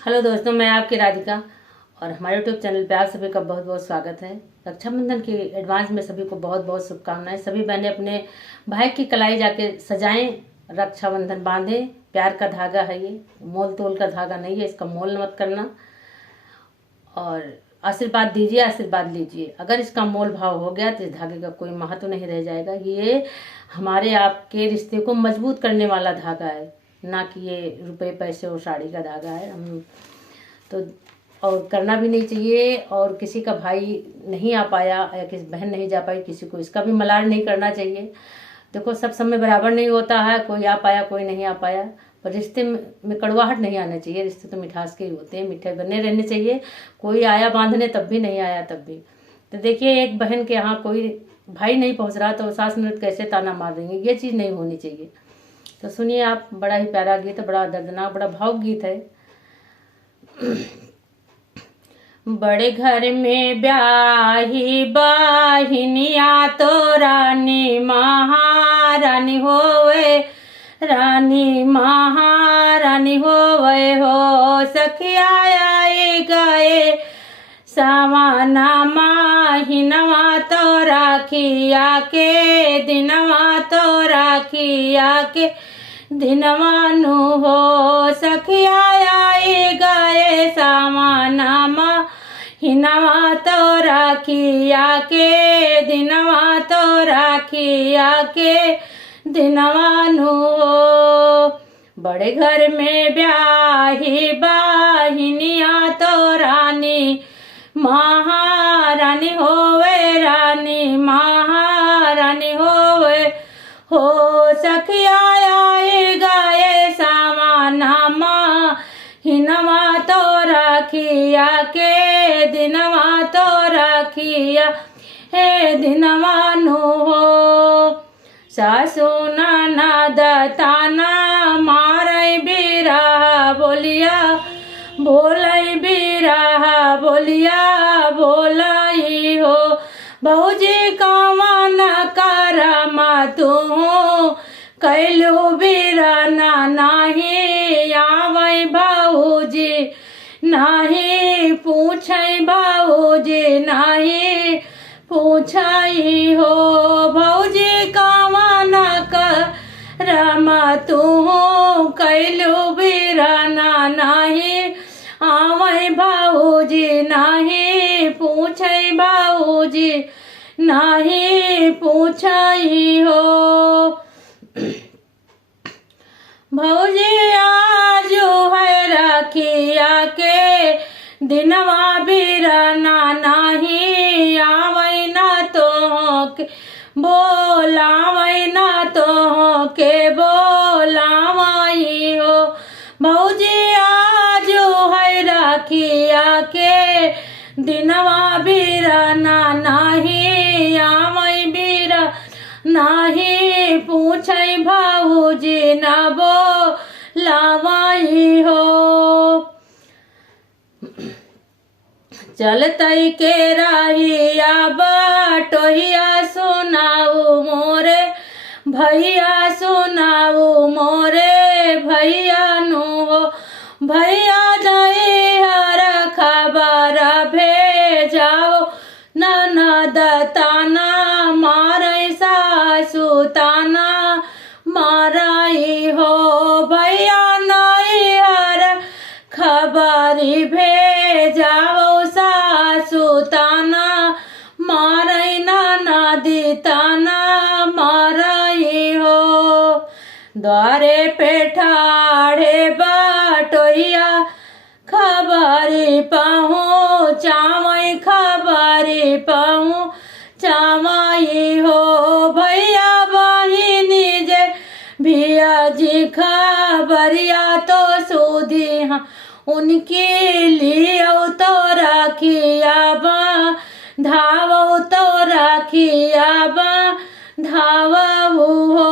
Hello दोस्तों, मैं आपकी राधिका और हमारे यूट्यूब चैनल पे आप सभी का बहुत बहुत स्वागत है। रक्षाबंधन की एडवांस में सभी को बहुत बहुत शुभकामनाएं। सभी बहनें अपने भाई की कलाई जाके सजाएं, रक्षाबंधन बांधें। प्यार का धागा है ये, मोल तोल का धागा नहीं है, इसका मोल मत करना। और आशीर्वाद दीजिए, आशीर्वाद लीजिए। अगर इसका मोल भाव हो गया तो इस धागे का कोई महत्व नहीं रह जाएगा। ये हमारे आपके रिश्ते को मजबूत करने वाला धागा है, ना कि ये रुपए पैसे और साड़ी का धागा है। हम तो और करना भी नहीं चाहिए। और किसी का भाई नहीं आ पाया या किसी बहन नहीं जा पाई, किसी को इसका भी मलाल नहीं करना चाहिए। देखो, सब समय बराबर नहीं होता है, कोई आ पाया कोई नहीं आ पाया। पर रिश्ते में कड़वाहट नहीं आना चाहिए। रिश्ते तो मिठास के ही होते हैं, मीठे बने रहने चाहिए। कोई आया बांधने तब भी, नहीं आया तब भी। तो देखिए, एक बहन के यहाँ कोई भाई नहीं पहुँच रहा तो सास ननद कैसे ताना मार रही है, ये चीज़ नहीं होनी चाहिए। तो सुनिए आप, बड़ा ही प्यारा गीत है, बड़ा दर्दनाक, बड़ा भावुक गीत है। बड़े घर में ब्याही बाहिनिया तो रानी महारानी होवे, रानी महारानी होवे हो। सखिया आई गए सावाना माहिनवा तो राखिया के दिनवा तो राखिया के दिनवानु हो। सखिया आई गए सावाना हिनवा तो राखिया के दिनवा तो राखिया के दिनवानु हो। बड़े घर में ब्याही बाहिनिया तो रानी महारानी होवे, रानी महारानी होवे हो। सखिया आई गए सावाना हिनवा तो राखिया के दिनवा तो राखिया हे दिनवानु हो। सासु ननद ताना मारै बिरहा बोलिया, बोलै बिरहा बोलिया बोलाई हो। भौजी कवन करमा तू कैलू बिरना नाही आवे भौजी, नाही पूछै भौजी, नाही पूछई हो। भौजी कवन करमा तू कैलू बिरना नाही आवे भौजी, नाही पूछै भौजी, नाही पूछई हो। भौजी आजू है राखिया के दिनवा बिरना नाही आवे ना तो के बोलावे, ना तो के बोलावाई हो। भौजी आजू है राखिया के दिनवा बिरना नाही आवे बिरा नाही पूछै भौजी, ना बोलावाई हो। चलतई के राहिया बटोहिया सुनाऊ मोरे भैया, सुनाऊ मोरे भैया नु हो। भैया जाई हर खबर भेजाओ, ननद ताना मारै सासु ताना माराई हो। भैया नहीं हर खबरी भेजाओ, सासु ताना मारै ननदी ताना माराई हो। द्वारे पे ठाढ़े बटोहिया खबरी पहुँचावई, खबरी पहुँचावई हो। भैया बहिनी जे भिया जी खबरिया तो सूदी हाँ उनके लिए तो राखिया धावो तो राखिया धावो हो।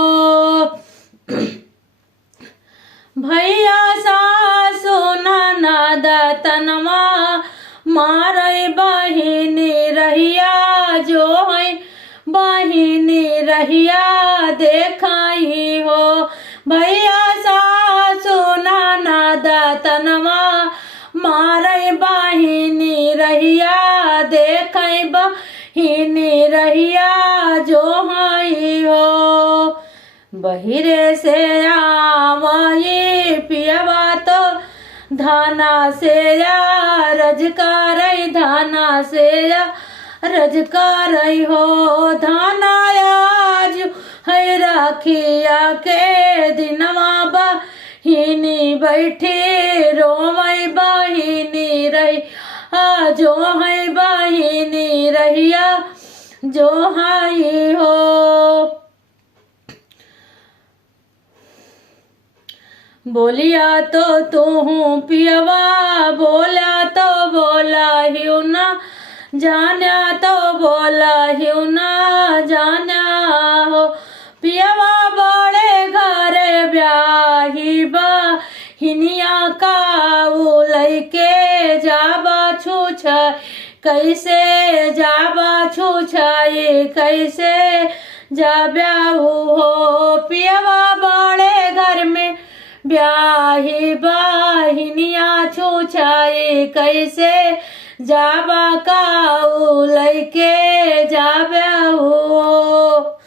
भैया सासु ननद तनवा मारै बहिनी रहिया, जो है बहिनी रहिया देखाई हो। भैया सासु ननद तनवा मारे बहिनी रहिया देखे बहिनी रहिया जो हई हो। बहिरे से आवई पियवा तो धाना से या रजकार धाना से या रजकार हो। धाना आज है राखिया के दिनवा बहिनी बैठी रोमई बहिनी रही जो है बहिनी रहिया जो हई हो। बोलिया तो तू पियवा बोला तो बोला ही ना जाना तो बोला ही ना जाना हो। पियवा बड़े घर ब्याही बहिनिया का लैके जाबा छूछ कैसे जाबा छूछाई कैसे जाब्याहू हो। पियवा बड़े घर में ब्याही बहिनिया छूछाई कैसे जाबा काऊ लैके जाब्याहू हो।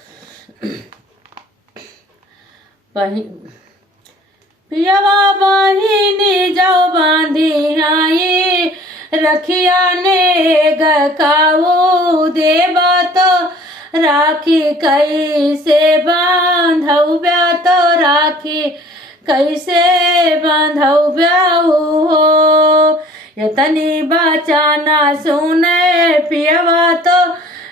पियवा बहिनी जाओ बांधी आई रखिया ने गकाऊ देवा तो राखी कैसे बांधऊ ब्या तो राखी कैसे बांधऊ ब्याहू हो। यतनी बचाना सुने पियवा तो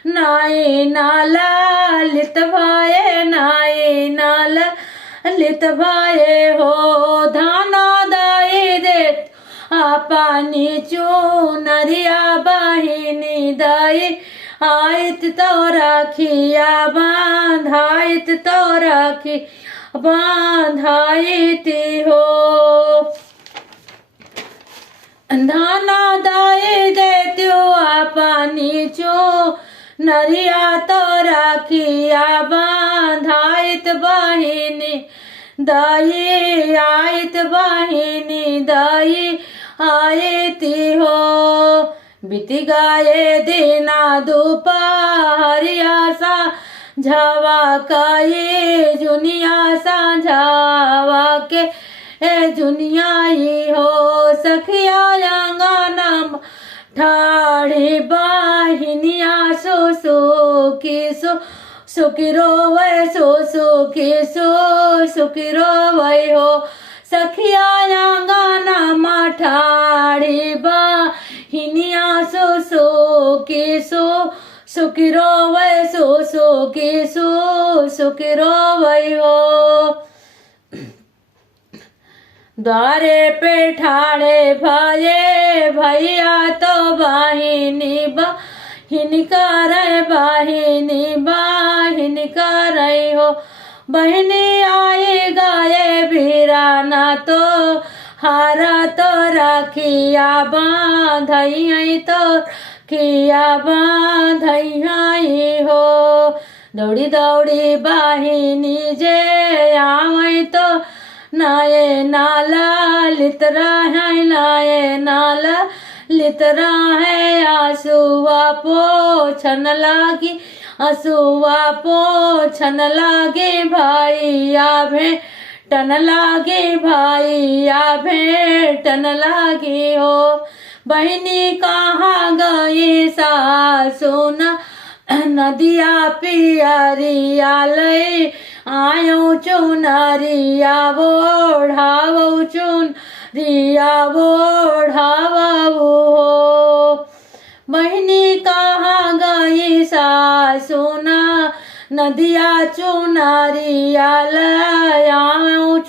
नाई नाला लित भाए नाई नाला लित भाए हो। धाना दाई दे पानी चूनरिया बहिनी दाई आयत तो राखिया बांधाइत तो राखी बांधाइती हो। धाना दाई देत्यो पानी चो नरिया तो राखिया बांधाइत बहिनी दाई आयत बहिनी दाई आयती हो। बीती गाये दिना दोपहरिया सा झावा काये जुनिया साझावा के जुनियाई हो। सखिया अंगनम ठाड़ी बहिनिया सुसु की सुखी रोवे सुसु की सुखी रोवे हो। सखिया अंगनम ठाड़ी बहिनिया सुसु की सुखी रोवे सुसु की सुखी रोवे हो। द्वारे पे ठाड़े भये भैया तो बहिनी बहिनी करे बहिनी बहिनी करे हो। बहिनी आई गाये वीराना तो हारा तो राखिया बांधई तो किया बांधई हो। दौड़ी दौड़ी बहिनी जे आवई तो नाये नाला लितरा है नाये नाला लितरा है। आंसुआ पोछन लागी आंसुआ पोछन लागे भाईया भेटन लागे भाईया भेटन लागे हो। बहिनी कहाँ गई सासु नदिया पियरिया लई आयो चुनरिया ओढ़ावो चुनरिया ओढ़ावो हो। बहिनी कहाँ गई सासु नदिया चुनरिया लई आयो